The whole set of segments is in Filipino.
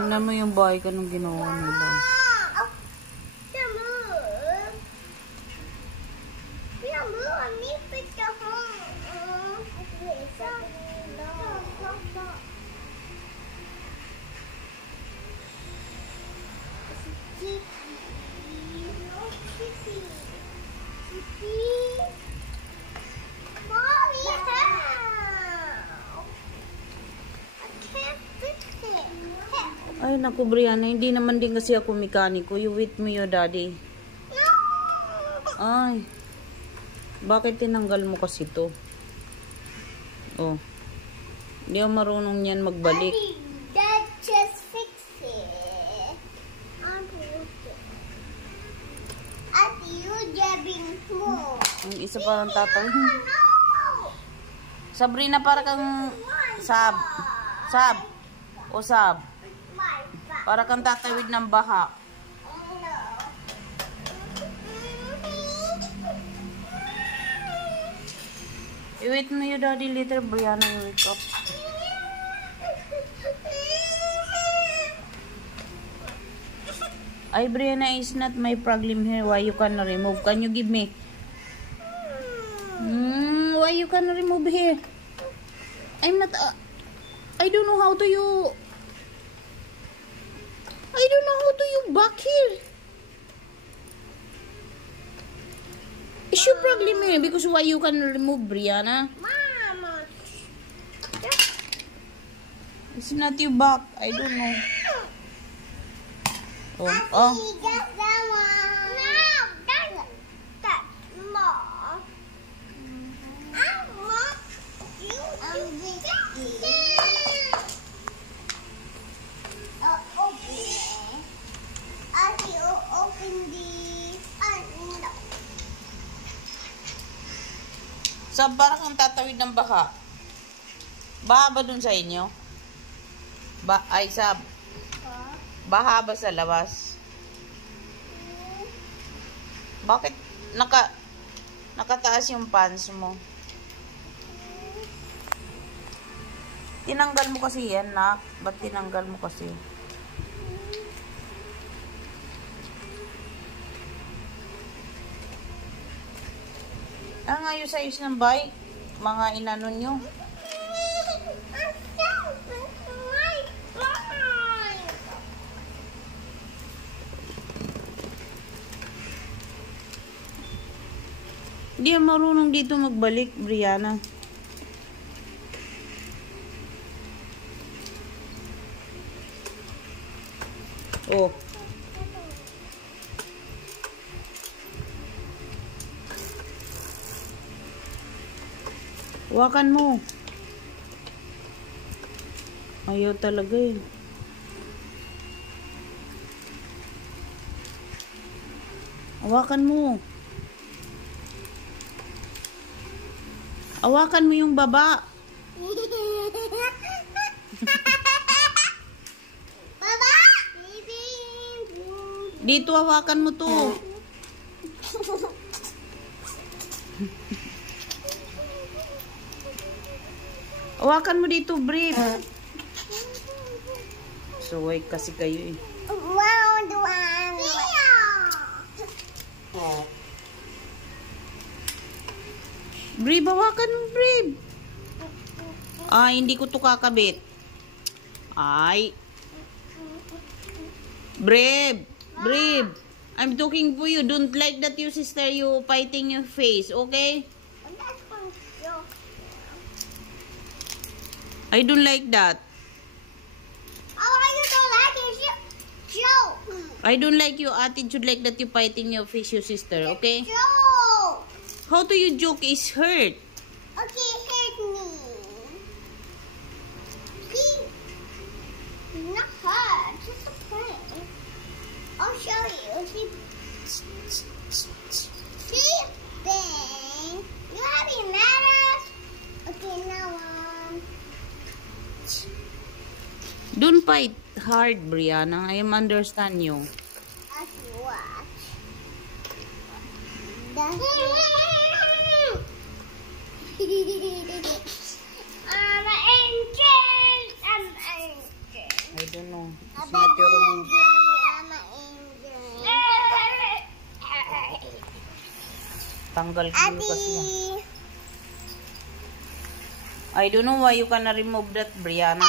Tingnan mo yung bahay ka nung ginawa nila. Ay, naku, Brianna, hindi naman din kasi ako mekaniko. You with me, your daddy. Ay, bakit tinanggal mo kasi to? Oh, hindi ako marunong yan magbalik. Daddy, Dad just fix it. At you jabbing mo. Ang isa parang tatay. Sabrina, para kang sab. Sab. O sab. Para kang tatawid ng baha. I-wait mo yung daddy later, Brianna, you wake up. Ay, Brianna, is not my problem here. Why you can remove? Can you give me? Why you can remove here? I'm not, I don't know how to you... I don't know how to you back here. It's your problem here because why you can remove, Brianna? Mama. It's not you back. I don't know. Oh. Just that one. No, that's more. Open this. No. Sab, parang kang tatawid ng baha. Baha ba dun sa inyo? Ay, Sab. Baha ba sa labas? Bakit nakataas yung pants mo? Tinanggal mo kasi yan, nak. Ba't tinanggal mo kasi? Ang ayos ayos ng bike. Mga inano nyo. Hindi marunong dito magbalik, Brianna. Oh. Hawakan mo. Ayaw talaga eh. Hawakan mo. Hawakan mo yung baba. Baba! Dito hawakan mo to. Hawakan mo dito, brief. Suway kasi kayo eh. Round one. Brib, hawakan mo, Brib. Ay, hindi ko to kakabit. Ay. Brib. Brib. I'm talking for you. Don't like that you sister, you fighting your face, okay? I don't like that. You don't like it? Joke. I don't like your attitude like that you fighting your face, your sister, okay? Joke. How do you joke is hurt? Okay, hurt me. See? Not hurt. Just a prank. I'll show you. See? Then you having manners? Okay, now Don't fight hard, Brianna. I am understand you. as you watch. I'm an angel. I'm an angel. I don't don't know. It's I'm not your room. angry. Tanggal ko kasi yan. Daddy. I don't know why you cannot remove that, Brianna.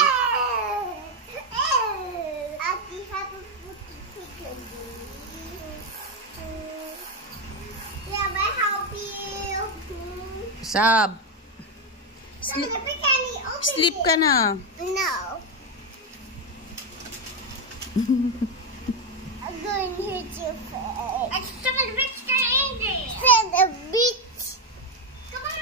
Daddy, have a chicken. Yeah, may I help you? Sab. Sleep. Sleep ka na. No. I'm going to hit your face. I'm still a bitch get angry. Send a bitch. Come on.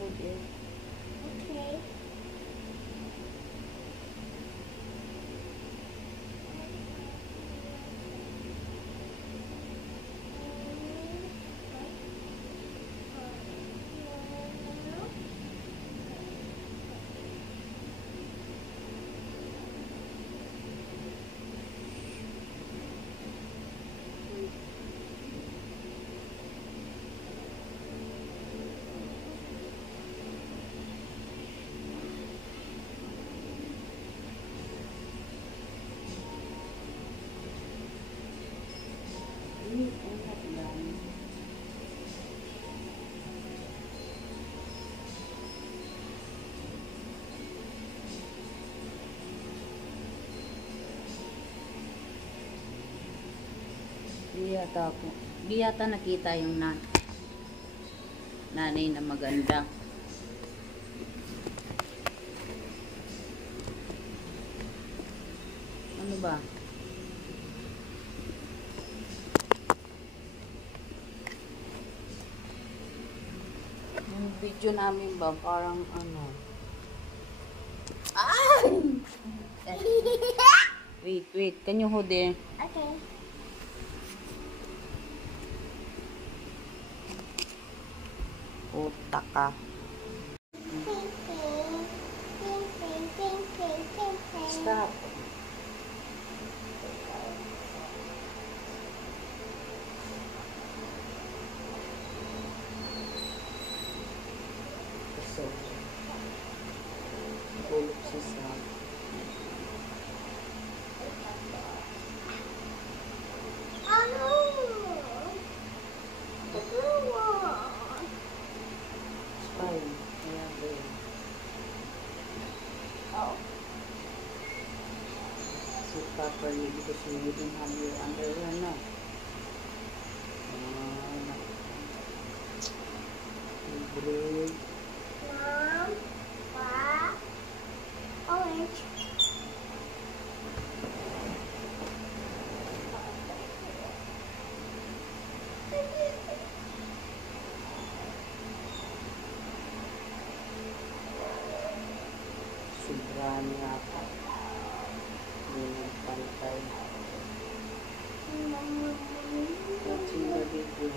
Okay. Di yata nakita yung nanay na maganda. Ano ba? Yung video namin ba parang ano? Wait, can you hold it? Okay. Utak ka. Stop. So, tulog siya sa spine. Kaya ganyan. Sit properly because you didn't have your underwear na. Breathe. Orange. Sobrang yata. Hindi nagpantay. Watching the video.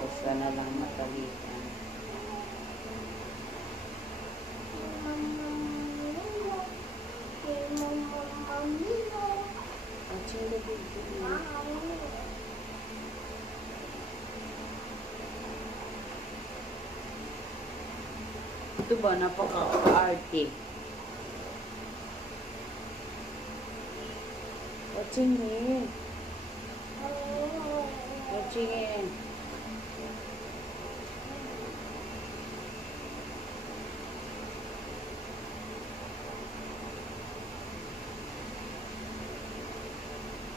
Basta na lang matalitan. Watching the video. Ito ba, napaka-arte. Watching it. Watching it.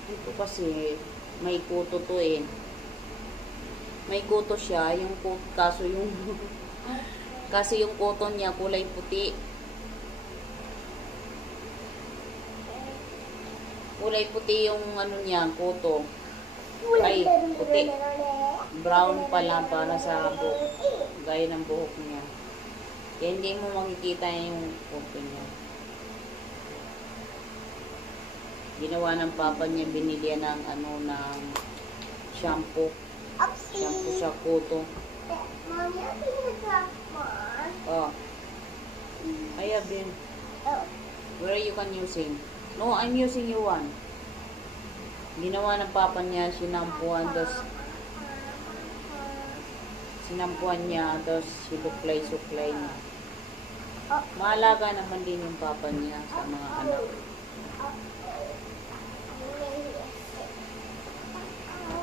Ito kasi, may kuto to eh. May kuto siya, yung kuto, kaso yung kasi yung cotton niya kulay puti. Kulay puti yung ano niya, kuto. Ay, puti. Brown pala para sa buhok. Gaya ng buhok niya. Kaya hindi mo makikita yung kuto niya. Ginawa ng papa niya, binili ng ng shampoo. Shampoo sa kuto. Mommy, I think it's a one. Oh. I have been. Oh. Where you can using? No, I'm using you one. Ginawa ng papa niya, sinampuan, tapos sinuklay-suklay niya. Maalaga naman din yung papa niya sa mga anak.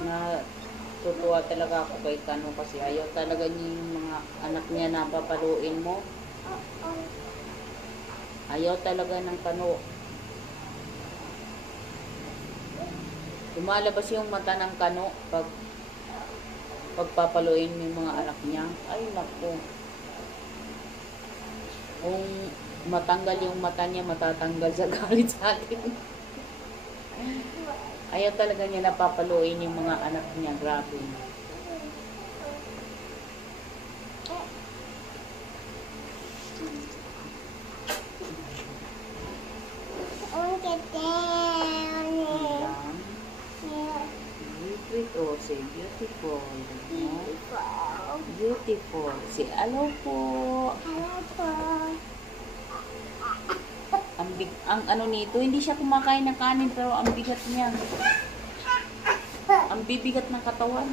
Natutuwa talaga ako kay Kano kasi ayaw talaga niya yung mga anak niya na papaluin mo. Ayaw talaga ng Kano. Lumalabas yung mata ng Kano pagpapaluin mo yung mga anak niya. Ay, naku. Kung matanggal yung mata niya, matatanggal sa galit sa akin. Ayaw talaga niya napapaluin yung mga anak niya. Grabe. Beautiful. Say beautiful. Beautiful. Say hello po. Hello po. Ang ano nito, hindi siya kumakain ng kanin pero ang bigat niya. Ang bibigat ng katawan.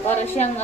Para siyang